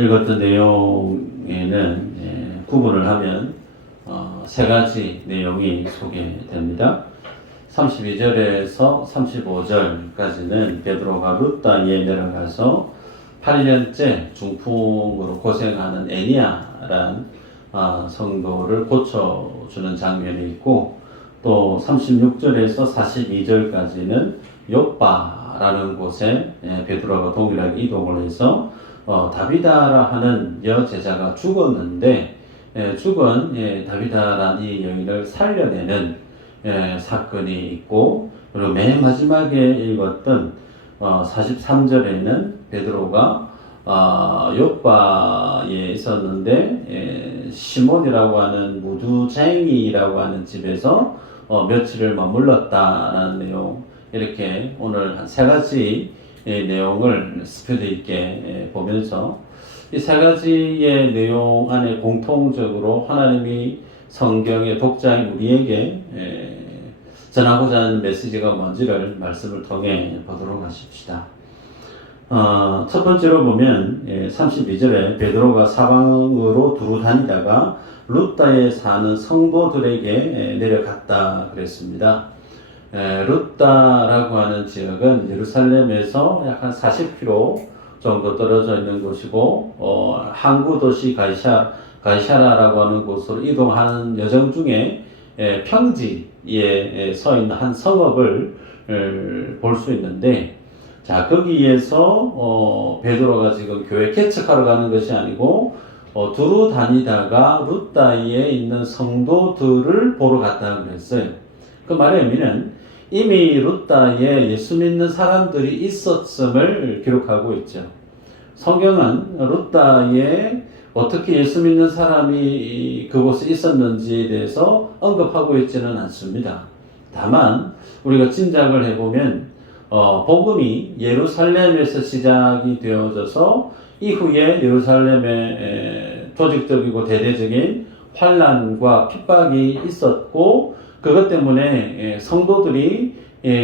읽었던 내용에는 구분을 하면 세 가지 내용이 소개됩니다. 32절에서 35절까지는 베드로가 룻다에 내려가서 8년째 중풍으로 고생하는 애니아란 성도를 고쳐주는 장면이 있고, 또 36절에서 42절까지는 욥바라는 곳에 베드로가 동일하게 이동을 해서 다비다라 하는 여제자가 죽었는데 죽은 다비다라는 이 여인을 살려내는 사건이 있고, 그리고 맨 마지막에 읽었던 43절에는 베드로가 욥바에 있었는데 시몬이라고 하는 무두쟁이라고 하는 집에서 며칠을 머물렀다라는 내용, 이렇게 오늘 한 세 가지 내용을 스피드 있게 보면서 이 세 가지의 내용 안에 공통적으로 하나님이 성경의 독자인 우리에게 전하고자 하는 메시지가 뭔지를 말씀을 통해 보도록 하십시다. 첫 번째로 보면 32절에 베드로가 사방으로 두루 다니다가 룻다에 사는 성도들에게 내려갔다 그랬습니다. 룻다라고 하는 지역은 예루살렘에서 약 한 40km 정도 떨어져 있는 곳이고, 항구 도시 가이사라라고 하는 곳으로 이동하는 여정 중에 평지에 서 있는 한 성읍을 볼 수 있는데, 자, 거기에서 베드로가 지금 교회 개척하러 가는 것이 아니고 두루 다니다가 룻다에 있는 성도들을 보러 갔다고 그랬어요. 그 말의 의미는 이미 룻다에 예수 믿는 사람들이 있었음을 기록하고 있죠. 성경은 룻다에 어떻게 예수 믿는 사람이 그곳에 있었는지에 대해서 언급하고 있지는 않습니다. 다만 우리가 짐작을 해보면 복음이 예루살렘에서 시작이 되어져서 이후에 예루살렘에 조직적이고 대대적인 환난과 핍박이 있었고, 그것 때문에 성도들이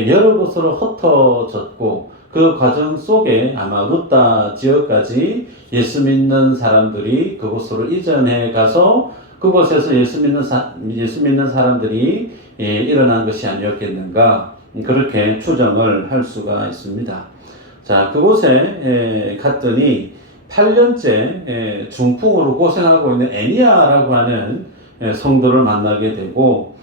여러 곳으로 흩어졌고, 그 과정 속에 아마 룻다 지역까지 예수 믿는 사람들이 그곳으로 이전해 가서 그곳에서 예수 믿는 사람들이 일어난 것이 아니었겠는가, 그렇게 추정을 할 수가 있습니다. 자, 그곳에 갔더니 8년째 중풍으로 고생하고 있는 애니아라고 하는 성도를 만나게 되고,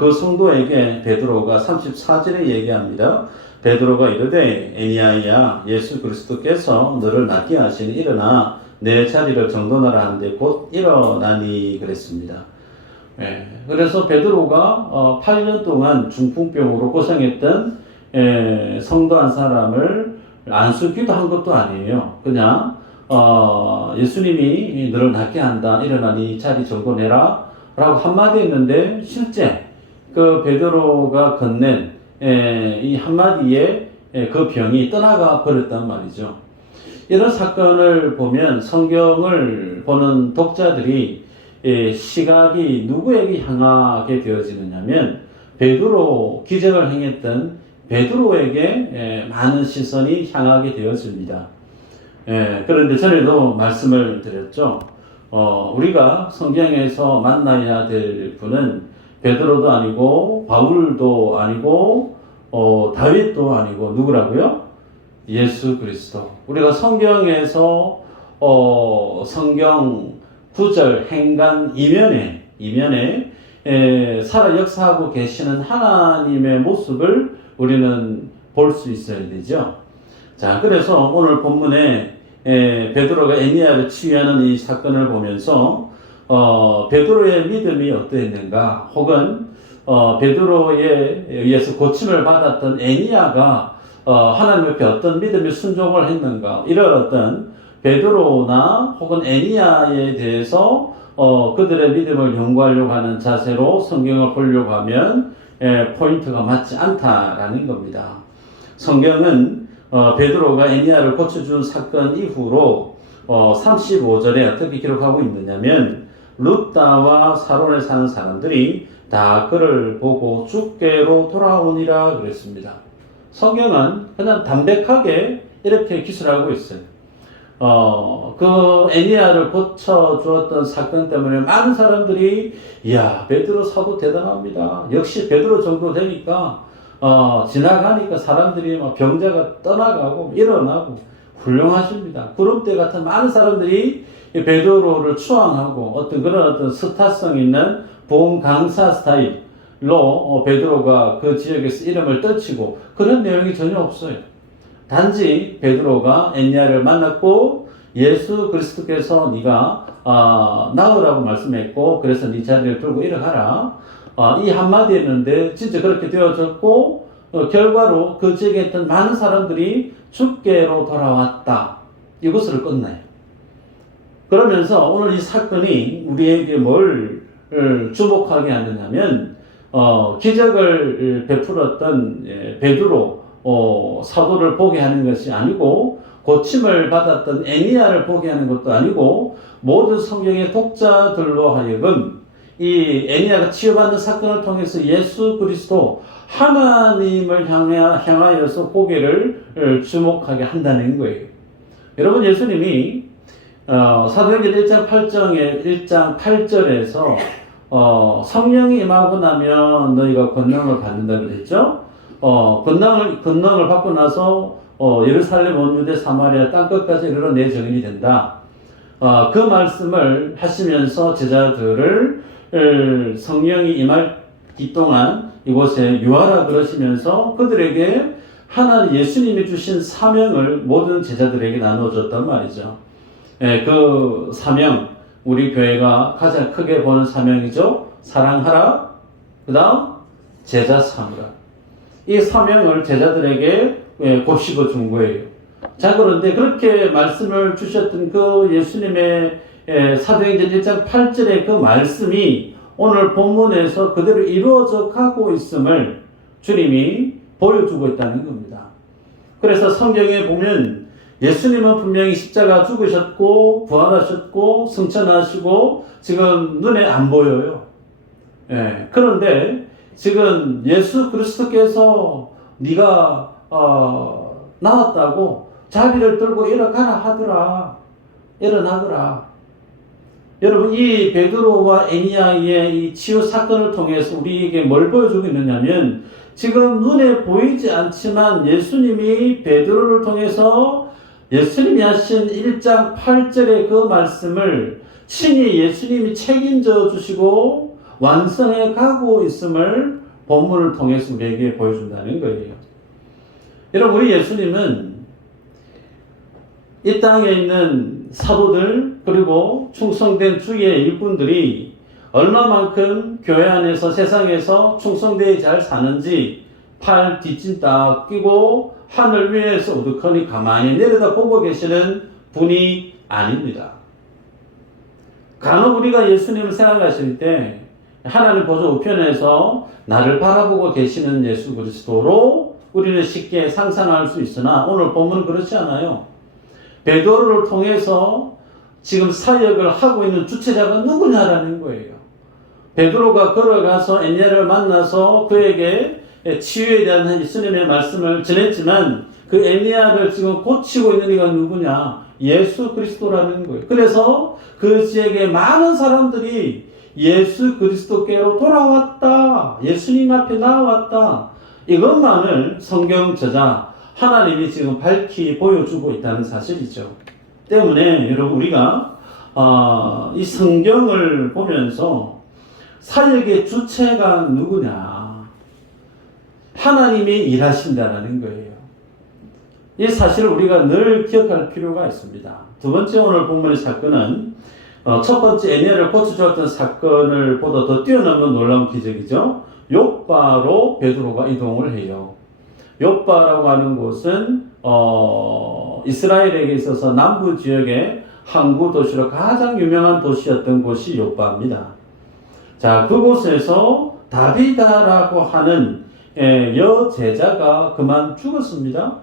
그 성도에게 베드로가 34절에 얘기합니다. 베드로가 이르되 애니아야, 예수 그리스도께서 너를 낫게 하시니 일어나 내 자리를 정돈하라 하는데 곧 일어나니 그랬습니다. 그래서 베드로가 8년 동안 중풍병으로 고생했던 성도 한 사람을 안수 기도한 것도 아니에요. 그냥 예수님이 너를 낫게 한다, 일어나니 자리 정돈해라 라고 한마디 했는데, 실제 그 베드로가 건넨 이 한마디에 그 병이 떠나가 버렸단 말이죠. 이런 사건을 보면 성경을 보는 독자들이 시각이 누구에게 향하게 되어지느냐면 베드로, 기적을 행했던 베드로에게 많은 시선이 향하게 되어집니다. 그런데 전에도 말씀을 드렸죠. 우리가 성경에서 만나야 될 분은 베드로도 아니고 바울도 아니고 다윗도 아니고 누구라고요? 예수 그리스도. 우리가 성경에서 성경 구절 행간 이면에 살아 역사하고 계시는 하나님의 모습을 우리는 볼 수 있어야 되죠. 자, 그래서 오늘 본문에 베드로가 애니아를 치유하는 이 사건을 보면서 베드로의 믿음이 어떠했는가, 혹은 베드로에 의해서 고침을 받았던 애니아가 하나님 앞에 어떤 믿음의 순종을 했는가, 이런 어떤 베드로나 혹은 애니아에 대해서 그들의 믿음을 연구하려고 하는 자세로 성경을 보려고 하면 포인트가 맞지 않다라는 겁니다. 성경은 베드로가 애니아를 고쳐준 사건 이후로 35절에 어떻게 기록하고 있느냐면, 룻다와 사론에 사는 사람들이 다 그를 보고 주께로 돌아오니라 그랬습니다. 성경은 그냥 담백하게 이렇게 기술하고 있어요. 그 애니아를 고쳐주었던 사건 때문에 많은 사람들이, 이야, 베드로 사도 대단합니다. 역시 베드로 정도 되니까, 지나가니까 사람들이 막 병자가 떠나가고 일어나고 훌륭하십니다. 구름대 같은 많은 사람들이 이 베드로를 추앙하고 어떤 그런 어떤 스타성 있는 보험 강사 스타일로 베드로가 그 지역에서 이름을 떨치고 그런 내용이 전혀 없어요. 단지 베드로가 애니아를 만났고 예수 그리스도께서 네가 나으라고 말씀했고 그래서 네 자리를 들고 일어가라. 이 한마디 했는데 진짜 그렇게 되어졌고 결과로 그 지역에 있던 많은 사람들이 주께로 돌아왔다. 이것을 끝나요. 그러면서 오늘 이 사건이 우리에게 뭘 주목하게 하느냐면 기적을 베풀었던 베드로 사도를 보게 하는 것이 아니고 고침을 받았던 애니아를 보게 하는 것도 아니고 모든 성경의 독자들로 하여금 이 애니아가 치유받는 사건을 통해서 예수 그리스도 하나님을 향하여서 고개를 주목하게 한다는 거예요. 여러분 예수님이 사도행전 1장 8절에서 성령이 임하고 나면 너희가 권능을 받는다 그랬죠. 권능을 받고 나서 예루살렘 온 유대 사마리아 땅끝까지 이르러 내 증인이 된다. 그 말씀을 하시면서 제자들을 성령이 임하기 동안 이곳에 유하라 그러시면서 그들에게 하나님 예수님이 주신 사명을 모든 제자들에게 나눠줬단 말이죠. 그 사명 우리 교회가 가장 크게 보는 사명이죠. 사랑하라. 그 다음 제자 삼으라. 이 사명을 제자들에게 곱씹어 준 거예요. 자, 그런데 그렇게 말씀을 주셨던 그 예수님의 사도행전 1장 8절의 그 말씀이 오늘 본문에서 그대로 이루어져 가고 있음을 주님이 보여주고 있다는 겁니다. 그래서 성경에 보면 예수님은 분명히 십자가 죽으셨고 부활하셨고 승천하시고 지금 눈에 안 보여요. 그런데 지금 예수 그리스도께서 네가 나왔다고 자리를 들고 일어가라 하더라. 일어나거라. 여러분 이 베드로와 애니아의 이 치유 사건을 통해서 우리에게 뭘 보여주고 있느냐면 지금 눈에 보이지 않지만 예수님이 베드로를 통해서 예수님이 하신 1장 8절의 그 말씀을 친히 예수님이 책임져 주시고 완성해 가고 있음을 본문을 통해서 우리에게 보여준다는 거예요. 여러분 우리 예수님은 이 땅에 있는 사도들 그리고 충성된 주의 일꾼들이 얼마만큼 교회 안에서 세상에서 충성되게 잘 사는지 팔 뒷짐 딱 끼고 하늘 위에서 우두커니 가만히 내려다 보고 계시는 분이 아닙니다. 간혹 우리가 예수님을 생각하실 때 하나님 보좌 우편에서 나를 바라보고 계시는 예수 그리스도로 우리는 쉽게 상상할 수 있으나 오늘 본문은 그렇지 않아요. 베드로를 통해서 지금 사역을 하고 있는 주체자가 누구냐라는 거예요. 베드로가 걸어가서 애니아를 만나서 그에게 치유에 대한 예수님의 말씀을 전했지만 그 애니아를 지금 고치고 있는 이가 누구냐? 예수 그리스도라는 거예요. 그래서 그 지역에 많은 사람들이 예수 그리스도께로 돌아왔다. 예수님 앞에 나왔다. 이것만을 성경 저자 하나님이 지금 밝히 보여주고 있다는 사실이죠. 때문에 여러분 우리가 이 성경을 보면서 사역의 주체가 누구냐? 하나님이 일하신다는 거예요. 이 사실을 우리가 늘 기억할 필요가 있습니다. 두 번째 오늘 본문의 사건은 첫 번째 애니아를 고쳐주었던 사건을 보다 더 뛰어넘는 놀라운 기적이죠. 욥바로 베드로가 이동을 해요. 욥바라고 하는 곳은 이스라엘에게 있어서 남부 지역의 항구 도시로 가장 유명한 도시였던 곳이 욥바입니다. 자, 그곳에서 다비다라고 하는 여제자가 그만 죽었습니다.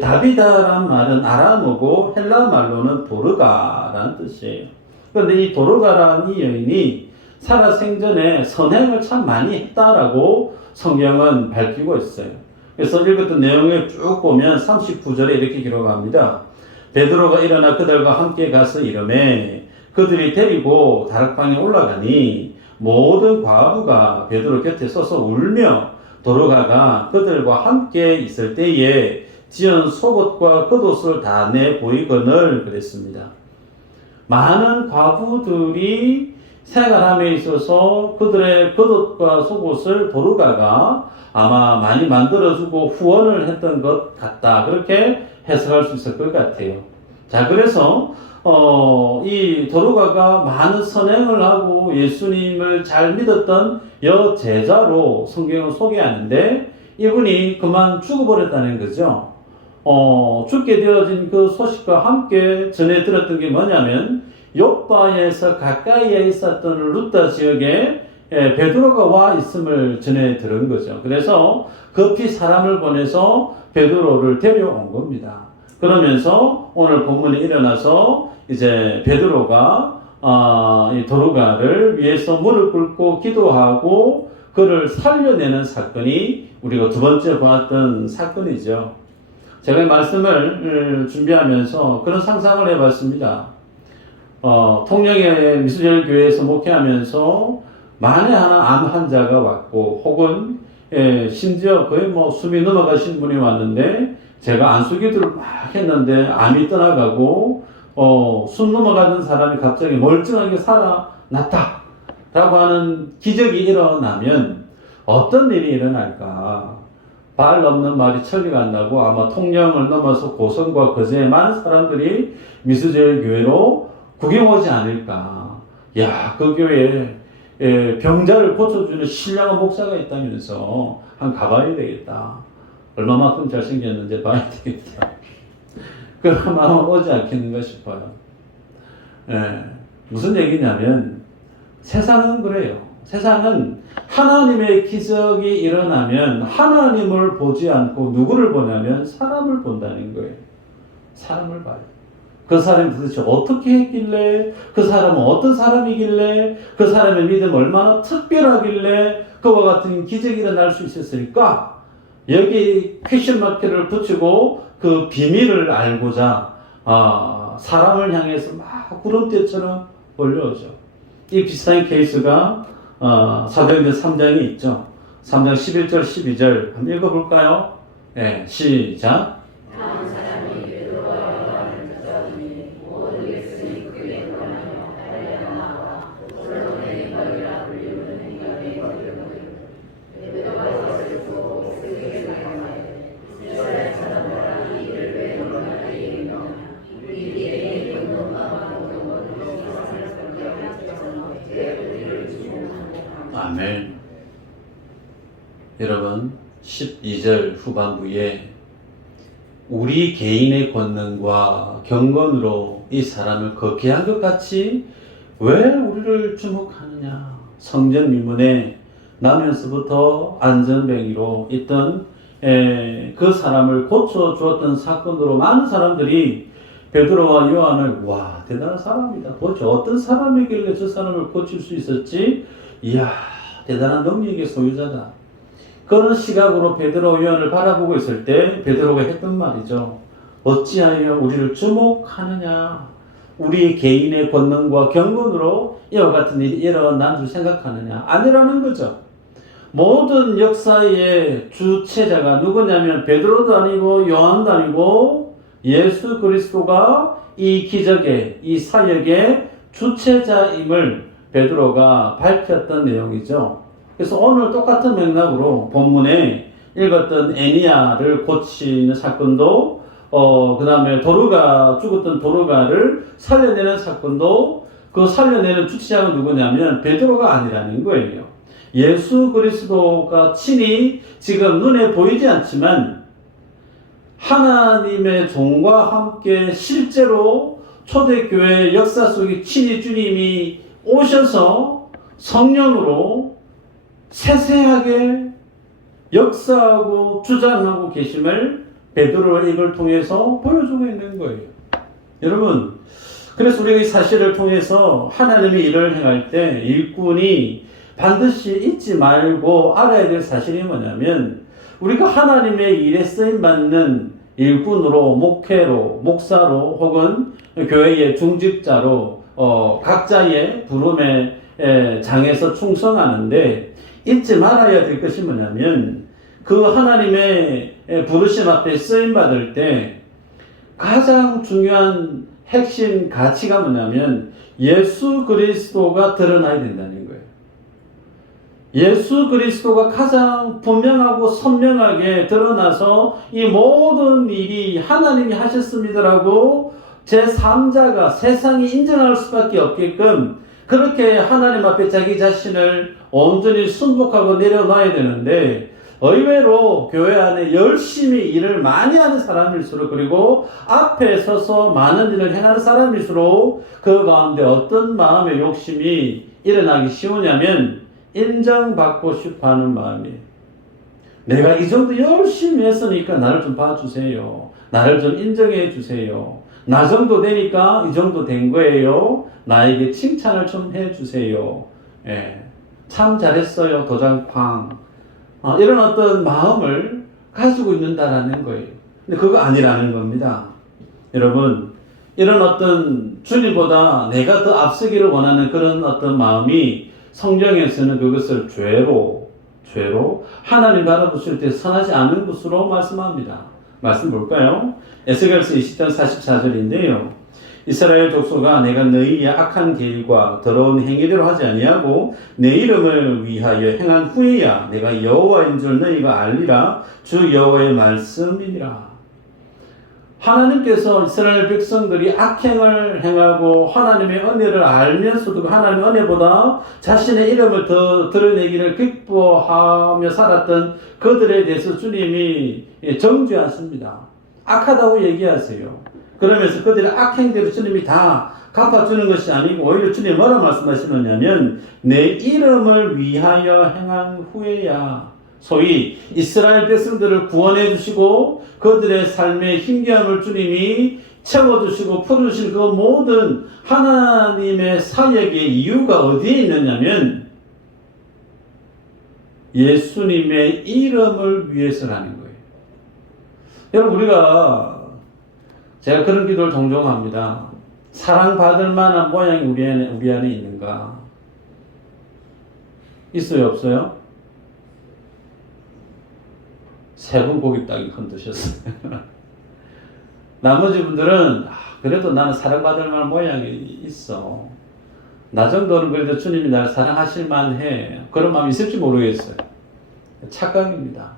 다비다란 말은 아람어고 헬라 말로는 도르가라는 뜻이에요. 그런데 이 도르가라는 이 여인이 살아생전에 선행을 참 많이 했다라고 성경은 밝히고 있어요. 그래서 읽었던 내용을 쭉 보면 39절에 이렇게 기록합니다. 베드로가 일어나 그들과 함께 가서 이르매 그들이 데리고 다락방에 올라가니 모든 과부가 베드로 곁에 서서 울며 도로가가 그들과 함께 있을 때에 지은 속옷과 겉옷을 다 내 보이거늘 그랬습니다. 많은 과부들이 생활함에 있어서 그들의 겉옷과 속옷을 도르가가 아마 많이 만들어주고 후원을 했던 것 같다. 그렇게 해석할 수 있을 것 같아요. 자, 그래서 이 도르가가 많은 선행을 하고 예수님을 잘 믿었던 여제자로 성경을 소개하는데 이분이 그만 죽어버렸다는 거죠. 죽게 되어진 그 소식과 함께 전해 들었던 게 뭐냐면 욥바에서 가까이에 있었던 루다 지역에 베드로가 와 있음을 전해 들은 거죠. 그래서 급히 사람을 보내서 베드로를 데려온 겁니다. 그러면서 오늘 본문에 일어나서 이제 베드로가 이 도르가를 위해서 무릎 꿇고 기도하고 그를 살려내는 사건이 우리가 두 번째 보았던 사건이죠. 제가 말씀을 준비하면서 그런 상상을 해봤습니다. 통영의 미수절교회에서 목회하면서 만에 하나 암 환자가 왔고 혹은 심지어 거의 뭐 숨이 넘어가신 분이 왔는데 제가 안수기도를 막 했는데 암이 떠나가고 숨 넘어가던 사람이 갑자기 멀쩡하게 살아났다 라고 하는 기적이 일어나면 어떤 일이 일어날까? 발 넘는 말이 천리가 안 나고 아마 통영을 넘어서 고성과 거제에 많은 사람들이 미수절교회로 구경 오지 않을까. 야, 그 교회에 병자를 고쳐주는 신령한 목사가 있다면서 한 가봐야 되겠다. 얼마만큼 잘생겼는지 봐야 되겠다. 그런 마음은 오지 않겠는가 싶어요. 무슨 얘기냐면 세상은 그래요. 세상은 하나님의 기적이 일어나면 하나님을 보지 않고 누구를 보냐면 사람을 본다는 거예요. 사람을 봐요. 그 사람이 도대체 어떻게 했길래, 그 사람은 어떤 사람이길래, 그 사람의 믿음 얼마나 특별하길래 그와 같은 기적이 일어날 수 있었을까? 여기 퀘션 마크를 붙이고 그 비밀을 알고자 사람을 향해서 막 구름대처럼 몰려오죠. 이 비슷한 케이스가 사도행전 3장에 있죠. 3장 11절 12절 한번 읽어볼까요? 네, 시작. 아멘. 여러분 12절 후반부에 우리 개인의 권능과 경건으로 이 사람을 걷게 한 것 같이 왜 우리를 주목하느냐. 성전 미문에 나면서부터 안전뱅이로 있던 그 사람을 고쳐주었던 사건으로 많은 사람들이 베드로와 요한을 와 대단한 사람이다. 도대체 어떤 사람이길래 저 사람을 고칠 수 있었지? 이야 대단한 능력의 소유자다. 그런 시각으로 베드로 요한을 바라보고 있을 때 베드로가 했던 말이죠. 어찌하여 우리를 주목하느냐. 우리 개인의 권능과 경건으로 이와 같은 일이 일어난 줄 생각하느냐. 아니라는 거죠. 모든 역사의 주체자가 누구냐면 베드로도 아니고 요한도 아니고 예수 그리스도가 이 기적의 이 사역의 주체자임을 베드로가 밝혔던 내용이죠. 그래서 오늘 똑같은 맥락으로 본문에 읽었던 애니야를 고치는 사건도 그 다음에 도르가 죽었던 도르가를 살려내는 사건도 그 살려내는 주체자가 누구냐면 베드로가 아니라는 거예요. 예수 그리스도가 친히 지금 눈에 보이지 않지만 하나님의 종과 함께 실제로 초대교회 역사 속에 친히 주님이 오셔서 성령으로 세세하게 역사하고 주장하고 계심을 베드로의 입을 통해서 보여주고 있는 거예요. 여러분, 그래서 우리가 이 사실을 통해서 하나님의 일을 행할 때 일꾼이 반드시 잊지 말고 알아야 될 사실이 뭐냐면 우리가 하나님의 일에 쓰임받는 일꾼으로, 목회로, 목사로 혹은 교회의 중직자로 각자의 부름의 장에서 충성하는데 잊지 말아야 될 것이 뭐냐면 그 하나님의 부르심 앞에 쓰임 받을 때 가장 중요한 핵심 가치가 뭐냐면 예수 그리스도가 드러나야 된다는 거예요. 예수 그리스도가 가장 분명하고 선명하게 드러나서 이 모든 일이 하나님이 하셨습니다라고 제3자가 세상이 인정할 수밖에 없게끔 그렇게 하나님 앞에 자기 자신을 온전히 순복하고 내려놔야 되는데 의외로 교회 안에 열심히 일을 많이 하는 사람일수록 그리고 앞에 서서 많은 일을 행하는 사람일수록 그 가운데 어떤 마음의 욕심이 일어나기 쉬우냐면 인정받고 싶어 하는 마음이에요. 내가 이 정도 열심히 했으니까 나를 좀 봐주세요. 나를 좀 인정해 주세요. 나 정도 되니까 이 정도 된 거예요. 나에게 칭찬을 좀 해주세요. 예. 참 잘했어요. 도장쾅. 이런 어떤 마음을 가지고 있는다라는 거예요. 근데 그거 아니라는 겁니다. 여러분, 이런 어떤 주님보다 내가 더 앞서기를 원하는 그런 어떤 마음이 성경에서는 그것을 죄로 하나님 바라보실 때 선하지 않은 것으로 말씀합니다. 말씀 볼까요? 에스겔서 20장 44절인데요. 이스라엘 족속아 내가 너희의 악한 길과 더러운 행위대로 하지 아니하고 내 이름을 위하여 행한 후에야 내가 여호와인 줄 너희가 알리라. 주 여호와의 말씀이니라. 하나님께서 이스라엘 백성들이 악행을 행하고 하나님의 은혜를 알면서도 하나님의 은혜보다 자신의 이름을 더 드러내기를 기뻐하며 살았던 그들에 대해서 주님이 정죄하십니다. 악하다고 얘기하세요. 그러면서 그들의 악행대로 주님이 다 갚아주는 것이 아니고 오히려 주님이 뭐라 말씀하시느냐면 내 이름을 위하여 행한 후에야 소위 이스라엘 백성들을 구원해 주시고 그들의 삶의 힘겨움을 주님이 채워주시고 풀어주신 그 모든 하나님의 사역의 이유가 어디에 있느냐면 예수님의 이름을 위해서라는 거예요. 여러분 제가 그런 기도를 종종 합니다. 사랑받을 만한 모양이 우리 안에 있는가? 있어요, 없어요? 세 분 고개 딱 흔드셨어요. 나머지 분들은 그래도 나는 사랑받을 만한 모양이 있어. 나 정도는 그래도 주님이 나를 사랑하실 만해. 그런 마음이 있을지 모르겠어요. 착각입니다.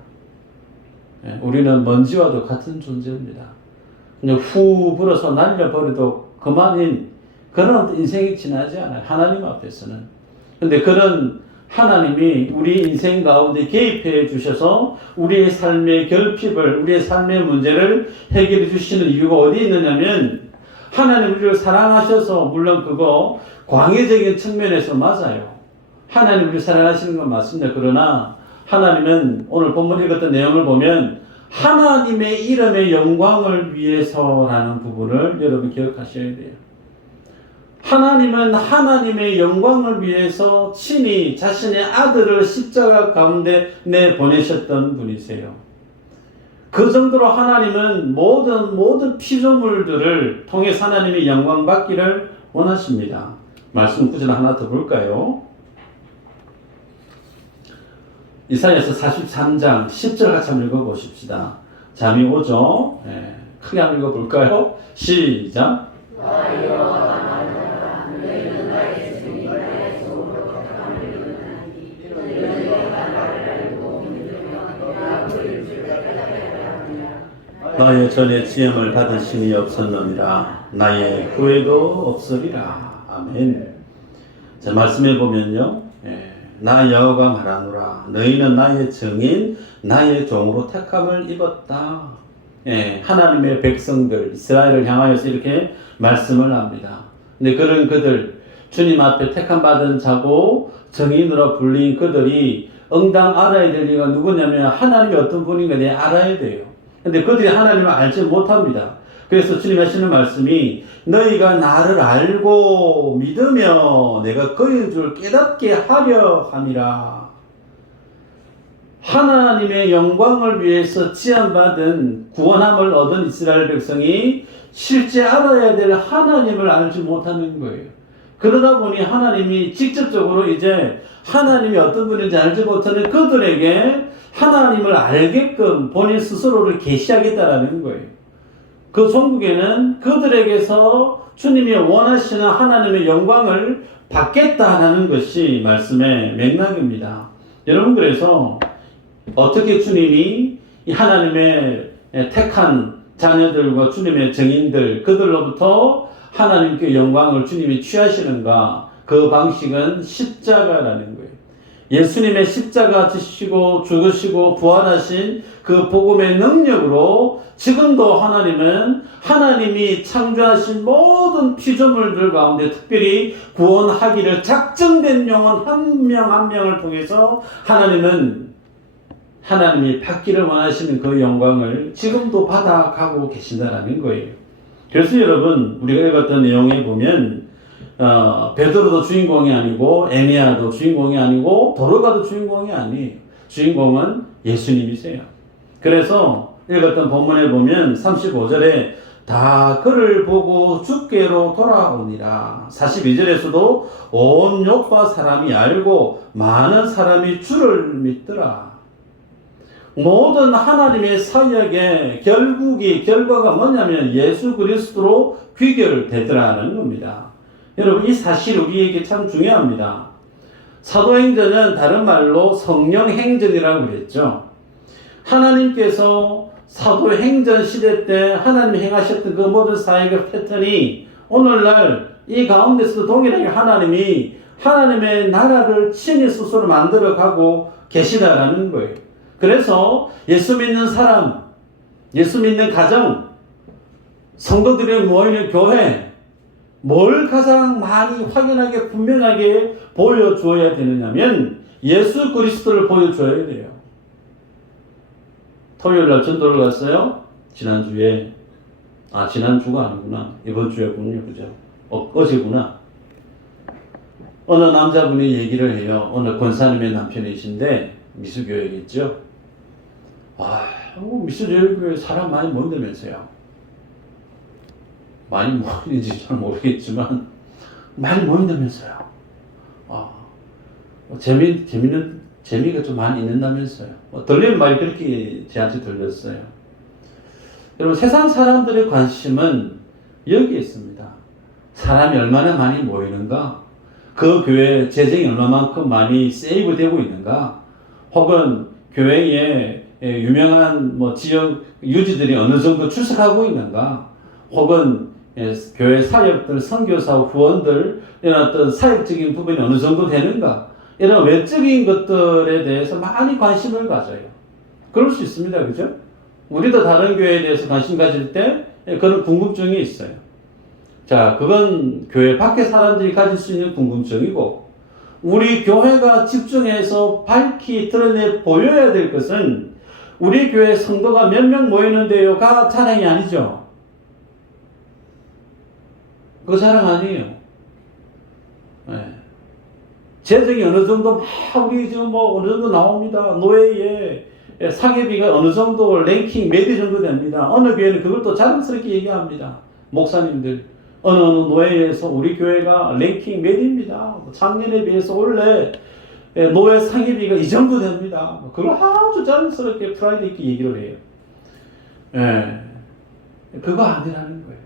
우리는 먼지와도 같은 존재입니다. 그냥 후 불어서 날려버려도 그만인 그런 인생이 지나지 않아요. 하나님 앞에서는. 근데 그런 하나님이 우리 인생 가운데 개입해 주셔서 우리의 삶의 결핍을, 우리의 삶의 문제를 해결해 주시는 이유가 어디 있느냐면 하나님 우리를 사랑하셔서 물론 그거 광의적인 측면에서 맞아요. 하나님 우리를 사랑하시는 건 맞습니다. 그러나 하나님은 오늘 본문 읽었던 내용을 보면 하나님의 이름의 영광을 위해서라는 부분을 여러분 기억하셔야 돼요. 하나님은 하나님의 영광을 위해서 친히 자신의 아들을 십자가 가운데 내보내셨던 분이세요. 그 정도로 하나님은 모든 피조물들을 통해 하나님의 영광 받기를 원하십니다. 말씀 구절 하나 더 볼까요? 이사야서 43장 10절 같이 한번 읽어보십시다. 잠이 오죠? 크게 한번 읽어볼까요? 시작. 나의 전에 지음을 받은 신이 없었느니라. 나의 후회도 없으리라. 아멘. 자, 말씀해 보면요. 나 여호와가 말하노라. 너희는 나의 증인, 나의 종으로 택함을 입었다. 하나님의 백성들, 이스라엘을 향하여서 이렇게 말씀을 합니다. 근데 그런 그들, 주님 앞에 택함 받은 자고 증인으로 불린 그들이 응당 알아야 될 이유가 누구냐면 하나님이 어떤 분인가 내가 알아야 돼요. 근데 그들이 하나님을 알지 못합니다. 그래서 주님 하시는 말씀이 너희가 나를 알고 믿으며 내가 그인 줄 깨닫게 하려 함이라. 하나님의 영광을 위해서 지원받은 구원함을 얻은 이스라엘 백성이 실제 알아야 될 하나님을 알지 못하는 거예요. 그러다 보니 하나님이 직접적으로 이제 하나님이 어떤 분인지 알지 못하는 그들에게 하나님을 알게끔 본인 스스로를 계시하겠다라는 거예요. 그 종국에는 그들에게서 주님이 원하시는 하나님의 영광을 받겠다라는 것이 말씀의 맥락입니다. 여러분, 그래서 어떻게 주님이 이 하나님의 택한 자녀들과 주님의 증인들, 그들로부터 하나님께 영광을 주님이 취하시는가? 그 방식은 십자가라는 거예요. 예수님의 십자가 지시고 죽으시고 부활하신 그 복음의 능력으로 지금도 하나님은 하나님이 창조하신 모든 피조물들 가운데 특별히 구원하기를 작정된 영혼 한 명 한 명을 통해서 하나님이 받기를 원하시는 그 영광을 지금도 받아가고 계신다라는 거예요. 그래서 여러분, 우리가 읽었던 내용에 보면 베드로도 주인공이 아니고 에네아도 주인공이 아니고 도르가도 주인공이 아니에요. 주인공은 예수님이세요. 그래서 읽었던 본문에 보면 35절에 다 그를 보고 주께로 돌아오니라. 42절에서도 온 요파 사람이 알고 많은 사람이 주를 믿더라. 모든 하나님의 사역의 결과가 뭐냐면 예수 그리스도로 귀결되더라는 겁니다. 여러분, 이 사실 우리에게 참 중요합니다. 사도행전은 다른 말로 성령행전이라고 그랬죠. 하나님께서 사도행전 시대 때 하나님이 행하셨던 그 모든 사역의 패턴이 오늘날 이 가운데서도 동일하게 하나님이 하나님의 나라를 친히 스스로 만들어가고 계시다라는 거예요. 그래서 예수 믿는 사람, 예수 믿는 가정, 성도들이 모이는 교회, 뭘 가장 많이 확연하게 분명하게 보여줘야 되느냐면 예수 그리스도를 보여줘야 돼요. 토요일날 전도를 갔어요. 지난주에. 지난주가 아니구나. 이번 주였군요. 그죠? 어제구나. 어느 남자분이 얘기를 해요. 어느 권사님의 남편이신데 미수교회겠죠? 미수교회 사람 많이 모인다면서요. 많이 모이는지 잘 모르겠지만 많이 모인다면서요. 재미가 좀 많이 있는다면서요. 들리는 말이 그렇게 저한테 들렸어요. 여러분, 세상 사람들의 관심은 여기에 있습니다. 사람이 얼마나 많이 모이는가? 그 교회 재정이 얼마만큼 많이 세이브되고 있는가? 혹은 교회에 유명한 지역 유지들이 어느 정도 출석하고 있는가? 혹은 교회 사역들, 선교사, 후원들 이런 어떤 사역적인 부분이 어느 정도 되는가? 이런 외적인 것들에 대해서 많이 관심을 가져요. 그럴 수 있습니다. 그죠? 우리도 다른 교회에 대해서 관심 가질 때 그런 궁금증이 있어요. 자, 그건 교회 밖에 사람들이 가질 수 있는 궁금증이고, 우리 교회가 집중해서 밝히 드러내 보여야 될 것은 우리 교회 성도가 몇 명 모이는데요가 자랑이 아니죠. 그거 자랑 아니에요. 네. 재정이 어느 정도 우리 지금 어느 정도 나옵니다. 노예의 상회비가 어느 정도 랭킹 몇 위 정도 됩니다. 어느 교회는 그걸 또 자랑스럽게 얘기합니다. 목사님들. 어느 노예에서 우리 교회가 랭킹 몇 위입니다. 작년에 비해서 원래 노예 상회비가 이 정도 됩니다. 그걸 아주 자랑스럽게 프라이드 있게 얘기를 해요. 그거 아니라는 거예요.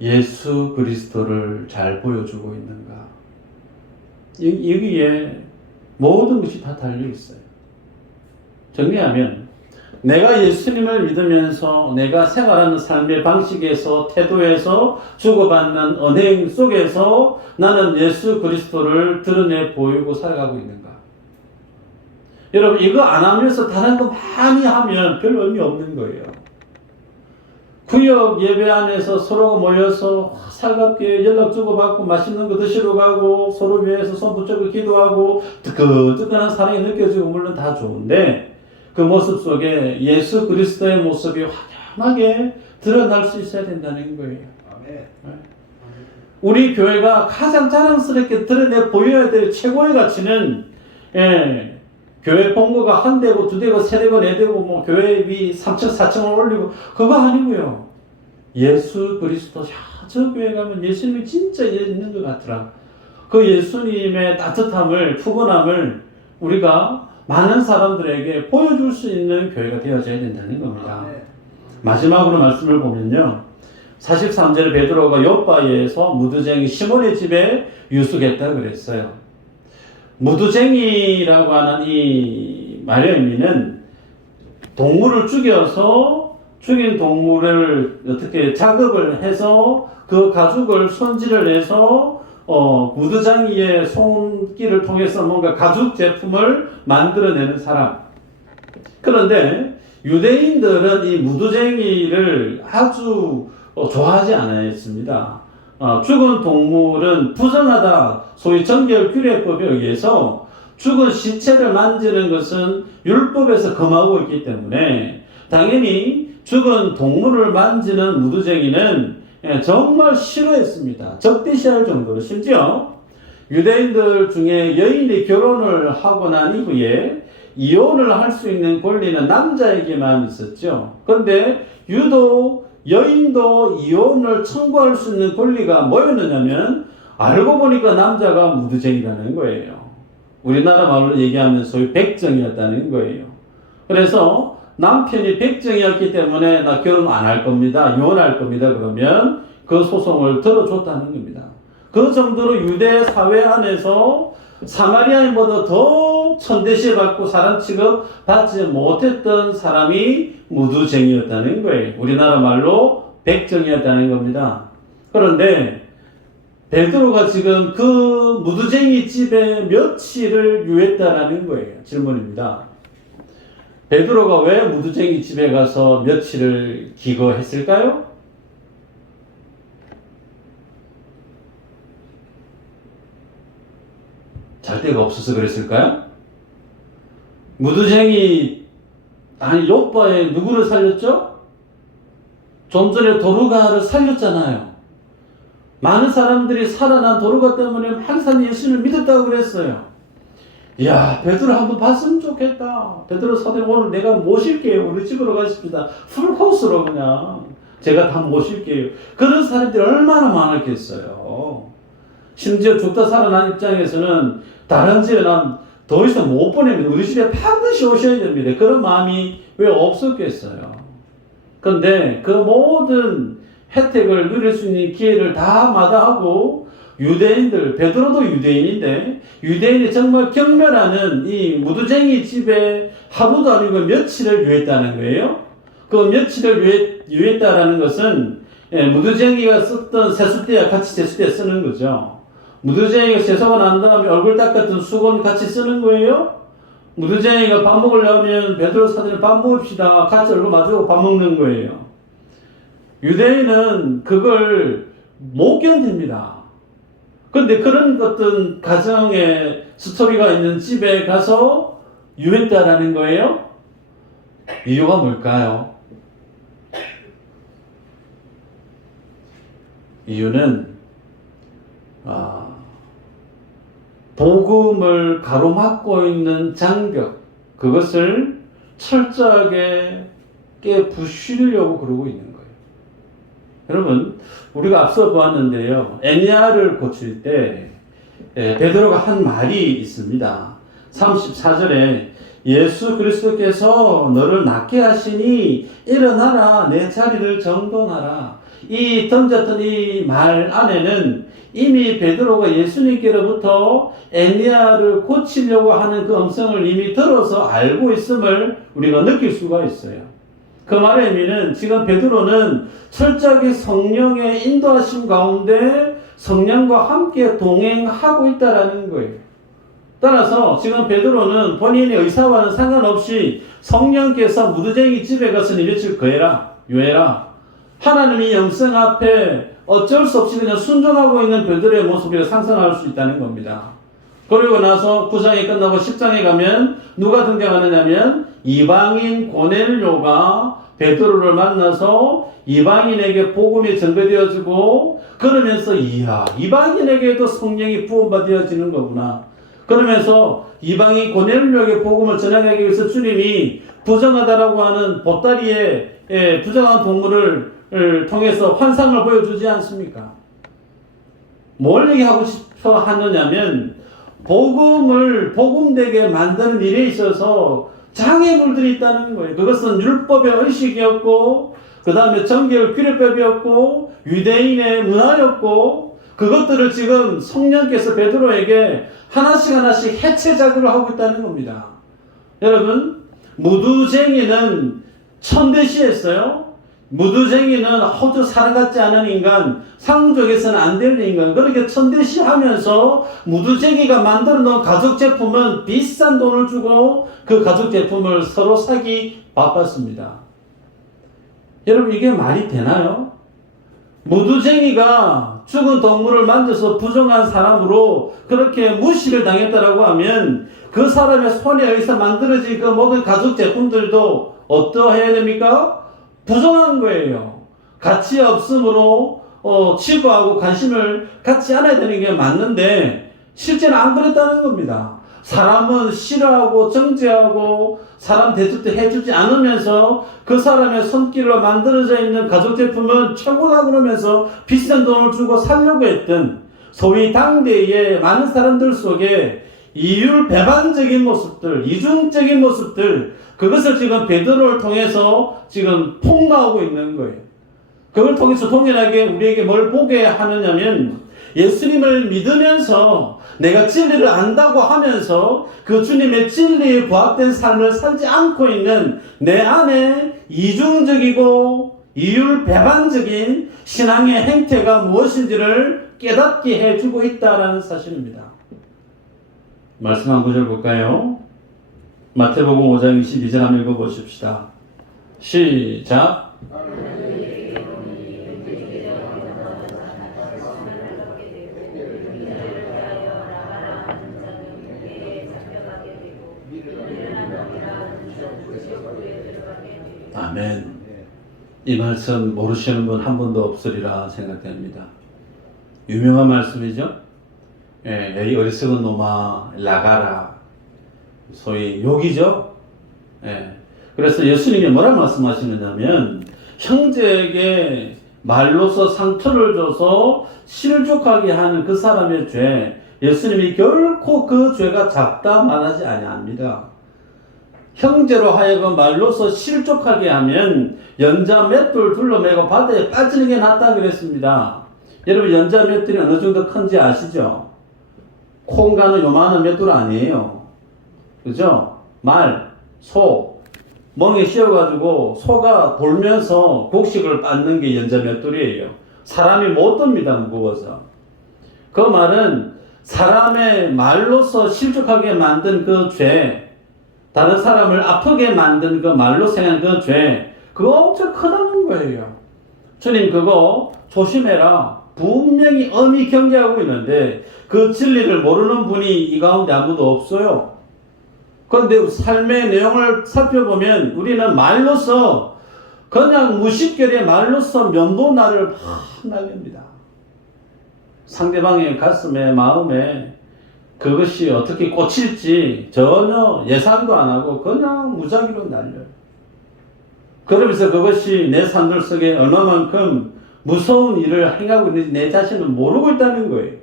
예수 그리스도를 잘 보여주고 있는가? 여기에 모든 것이 다 달려 있어요. 정리하면, 내가 예수님을 믿으면서 내가 생활하는 삶의 방식에서, 태도에서, 주고받는 언행 속에서 나는 예수 그리스도를 드러내 보이고 살아가고 있는가? 여러분, 이거 안 하면서 다른 거 많이 하면 별 의미 없는 거예요. 구역 예배 안에서 서로가 모여서 살갑게 연락 주고받고 맛있는 거 드시러 가고 서로 위해서 손 붙잡고 기도하고 뜨끈뜨끈한 사랑이 느껴지고 물론 다 좋은데, 그 모습 속에 예수 그리스도의 모습이 확연하게 드러날 수 있어야 된다는 거예요. 우리 교회가 가장 자랑스럽게 드러내 보여야 될 최고의 가치는 교회 본거가 한 대고 두 대고 세 대고 네 대고 뭐 교회 위 3층 4층을 올리고 그거 아니고요. 예수 그리스도, 저 교회 가면 예수님이 진짜 있는 것 같더라. 그 예수님의 따뜻함을, 푸근함을 우리가 많은 사람들에게 보여줄 수 있는 교회가 되어져야 된다는 겁니다. 마지막으로 말씀을 보면요. 43절에 베드로가 요바에서 무두쟁이 시몬의 집에 유숙했다 그랬어요. 무두쟁이라고 하는 이 말의 의미는 동물을 죽여서 죽인 동물을 어떻게 작업을 해서 그 가죽을 손질을 해서 무두쟁이의 손길을 통해서 뭔가 가죽 제품을 만들어내는 사람. 그런데 유대인들은 이 무두쟁이를 아주 좋아하지 않았습니다. 죽은 동물은 부정하다, 소위 정결규례법에 의해서 죽은 시체를 만지는 것은 율법에서 금하고 있기 때문에 당연히 죽은 동물을 만지는 무두쟁이는 정말 싫어했습니다. 적대시할 정도로. 심지어 유대인들 중에 여인이 결혼을 하고 난 이후에 이혼을 할 수 있는 권리는 남자에게만 있었죠. 그런데 유독 여인도 이혼을 청구할 수 있는 권리가 뭐였느냐면 알고 보니까 남자가 무두쟁이라는 거예요. 우리나라 말로 얘기하면 소위 백정이었다는 거예요. 그래서 남편이 백정이었기 때문에 나 결혼 안 할 겁니다, 이혼할 겁니다 그러면 그 소송을 들어줬다는 겁니다. 그 정도로 유대 사회 안에서 사마리아인보다 더 천대시 받고 사람 취급 받지 못했던 사람이 무두쟁이였다는 거예요. 우리나라 말로 백정이었다는 겁니다. 그런데 베드로가 지금 그 무두쟁이 집에 며칠을 유했다라는 거예요. 질문입니다. 베드로가 왜 무두쟁이 집에 가서 며칠을 기거했을까요? 잘 데가 없어서 그랬을까요? 무두쟁이, 아니 요바에 누구를 살렸죠? 좀 전에 도르가를 살렸잖아요. 많은 사람들이 살아난 도르가 때문에 항상 예수를 믿었다고 그랬어요. 이야, 베드로 한번 봤으면 좋겠다. 베드로 사도님 오늘 내가 모실게요. 우리 집으로 가십시다. 풀코스로 그냥 제가 다 모실게요. 그런 사람들이 얼마나 많았겠어요. 심지어 죽다 살아난 입장에서는 다른 집에 난 더 이상 못 보냅니다. 우리 집에 반드시 오셔야 됩니다. 그런 마음이 왜 없었겠어요. 그런데 그 모든 혜택을 누릴 수 있는 기회를 다 마다하고 유대인들, 베드로도 유대인인데 유대인이 정말 경멸하는 이 무두쟁이 집에 하루도 아니고 며칠을 유했다는 거예요. 그 며칠을 유했다라는 것은 무두쟁이가 썼던 세숫대와 같이 세숫대 쓰는 거죠. 무두쟁이가 세수가 난 다음에 얼굴 닦았던 수건 같이 쓰는 거예요. 무두쟁이가 밥 먹으려면 베드로 사도님 밥 먹읍시다. 같이 얼굴 마주보고 밥 먹는 거예요. 유대인은 그걸 못 견딥니다. 그런데 그런 어떤 가정의 스토리가 있는 집에 가서 유했다라는 거예요. 이유가 뭘까요? 이유는 복음을 가로막고 있는 장벽, 그것을 철저하게 깨부수려고 그러고 있는 거예요. 여러분, 우리가 앞서 보았는데요, 애니아를 고칠 때 베드로가 한 말이 있습니다. 34절에 예수 그리스도께서 너를 낫게 하시니 일어나라, 내 자리를 정돈하라. 이 던졌던 이 말 안에는 이미 베드로가 예수님께로부터 애니아를 고치려고 하는 그 음성을 이미 들어서 알고 있음을 우리가 느낄 수가 있어요. 그 말의 의미는 지금 베드로는 철저하게 성령의 인도하심 가운데 성령과 함께 동행하고 있다라는 거예요. 따라서 지금 베드로는 본인의 의사와는 상관없이 성령께서 무두쟁이 집에 가서 네 며칠 거해라, 유해라. 하나님의 영성 앞에 어쩔 수 없이 그냥 순종하고 있는 베드로의 모습을 상상할 수 있다는 겁니다. 그리고 나서 9장이 끝나고 10장에 가면 누가 등장하느냐면 이방인 고넬료가 베드로를 만나서 이방인에게 복음이 전개되어지고 그러면서 이야, 이방인에게도 성령이 부음받아지는 거구나. 그러면서 이방인 고넬료에게 복음을 전하기 위해서 주님이 부정하다라고 하는 보따리에 부정한 동물을 통해서 환상을 보여주지 않습니까? 뭘 얘기하고 싶어 하느냐면 복음을 복음되게 만드는 일에 있어서 장애물들이 있다는 거예요. 그것은 율법의 의식이었고 그 다음에 정결 규례법이었고 유대인의 문화였고 그것들을 지금 성령께서 베드로에게 하나씩 해체 작업을 하고 있다는 겁니다. 여러분, 무두쟁이는 천대시했어요. 무두쟁이는 호주 살아가지 않은 인간, 상족에서는 안 되는 인간, 그렇게 천대시하면서 무두쟁이가 만들어 놓은 가죽 제품은 비싼 돈을 주고 그 가죽 제품을 서로 사기 바빴습니다. 여러분, 이게 말이 되나요? 무두쟁이가 죽은 동물을 만져서 부정한 사람으로 그렇게 무시를 당했다라고 하면 그 사람의 손에 의해서 만들어진 그 모든 가죽 제품들도 어떠해야 됩니까? 부정한 거예요. 가치 없음으로 치부하고 관심을 갖지 않아야 되는 게 맞는데 실제는 안 그랬다는 겁니다. 사람은 싫어하고 정죄하고 사람 대접도 해주지 않으면서 그 사람의 손길로 만들어져 있는 가죽 제품은 최고다 그러면서 비싼 돈을 주고 살려고 했던 소위 당대의 많은 사람들 속에 이율 배반적인 모습들, 이중적인 모습들, 그것을 지금 베드로를 통해서 지금 폭로하고 있는 거예요. 그걸 통해서 동일하게 우리에게 뭘 보게 하느냐면 예수님을 믿으면서 내가 진리를 안다고 하면서 그 주님의 진리에 부합된 삶을 살지 않고 있는 내 안에 이중적이고 이율 배반적인 신앙의 행태가 무엇인지를 깨닫게 해주고 있다는 사실입니다. 말씀 한 구절 볼까요? 마태복음 5장 22절 한번 읽어보십시다. 시작. 아멘. 이 말씀 모르시는 분 한 분도 없으리라 생각됩니다. 유명한 말씀이죠. 이 어리석은 놈아 나가라. 소위 욕이죠. 그래서 예수님이 뭐라 말씀하시느냐면 형제에게 말로서 상처를 줘서 실족하게 하는 그 사람의 죄, 예수님이 결코 그 죄가 작다 말하지 아니합니다. 형제로 하여금 말로서 실족하게 하면 연자 맷돌 둘러매고 바다에 빠지는 게 낫다 그랬습니다. 여러분, 연자 맷돌이 어느 정도 큰지 아시죠? 콩가는 요만한 맷돌 아니에요. 그죠? 말, 소, 멍에 씌워가지고 소가 돌면서 곡식을 빻는 게 연자 맷돌이에요. 사람이 못 듭니다, 무거워서. 그 말은 사람의 말로서 실족하게 만든 그 죄, 다른 사람을 아프게 만든 그 말로 생한 그 죄, 그거 엄청 크다는 거예요. 주님 그거 조심해라. 분명히 엄히 경계하고 있는데 그 진리를 모르는 분이 이 가운데 아무도 없어요. 그런데 삶의 내용을 살펴보면 우리는 말로서 그냥 무식결에 말로서 면도날을 막 날립니다. 상대방의 가슴에 마음에 그것이 어떻게 꽂힐지 전혀 예상도 안 하고 그냥 무작위로 날려요. 그러면서 그것이 내 삶들 속에 얼마만큼 무서운 일을 행하고 있는지 내 자신은 모르고 있다는 거예요.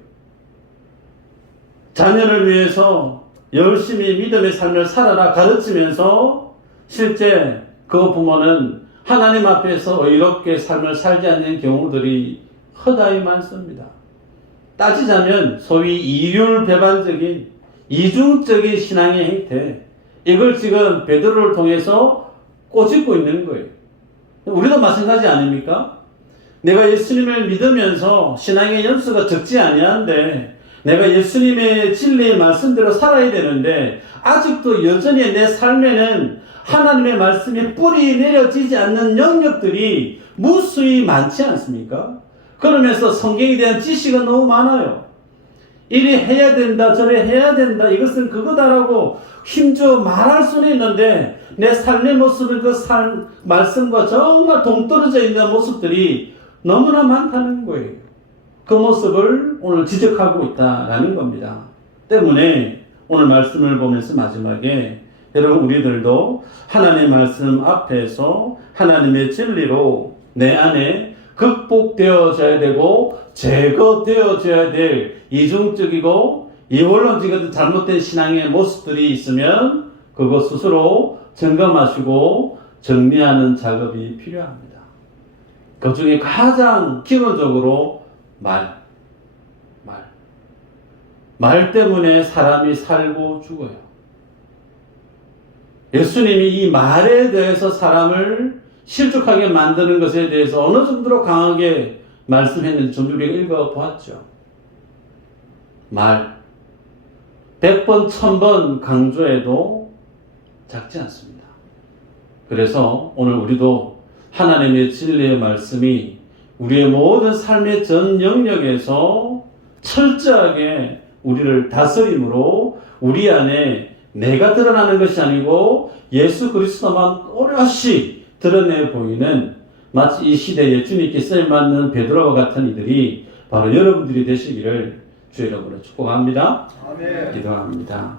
자녀를 위해서 열심히 믿음의 삶을 살아라 가르치면서 실제 그 부모는 하나님 앞에서 의롭게 삶을 살지 않는 경우들이 허다히 많습니다. 따지자면 소위 이율 배반적인 이중적인 신앙의 행태, 이걸 지금 베드로를 통해서 꼬집고 있는 거예요. 우리도 마찬가지 아닙니까? 내가 예수님을 믿으면서 신앙의 연수가 적지 아니한데 내가 예수님의 진리의 말씀대로 살아야 되는데 아직도 여전히 내 삶에는 하나님의 말씀이 뿌리 내려지지 않는 영역들이 무수히 많지 않습니까? 그러면서 성경에 대한 지식은 너무 많아요. 이리 해야 된다, 저리 해야 된다, 이것은 그거다라고 힘줘 말할 수는 있는데 내 삶의 모습은 그 말씀과 정말 동떨어져 있는 모습들이 너무나 많다는 거예요. 그 모습을 오늘 지적하고 있다라는 겁니다. 때문에 오늘 말씀을 보면서 마지막에 여러분 우리들도 하나님의 말씀 앞에서 하나님의 진리로 내 안에 극복되어져야 되고 제거되어져야 될 이중적이고 이원론적인 잘못된 신앙의 모습들이 있으면 그것 스스로 점검하시고 정리하는 작업이 필요합니다. 그 중에 가장 기본적으로 말 때문에 사람이 살고 죽어요. 예수님이 이 말에 대해서 사람을 실족하게 만드는 것에 대해서 어느 정도로 강하게 말씀했는지 좀 우리가 읽어보았죠. 말 100번, 1000번 강조해도 작지 않습니다. 그래서 오늘 우리도 하나님의 진리의 말씀이 우리의 모든 삶의 전 영역에서 철저하게 우리를 다스림으로 우리 안에 내가 드러나는 것이 아니고 예수 그리스도만 오롯이 드러내 보이는 마치 이 시대에 주님께 쓰임받는 베드로와 같은 이들이 바로 여러분들이 되시기를 주의 이름으로 축복합니다. 아멘. 기도합니다.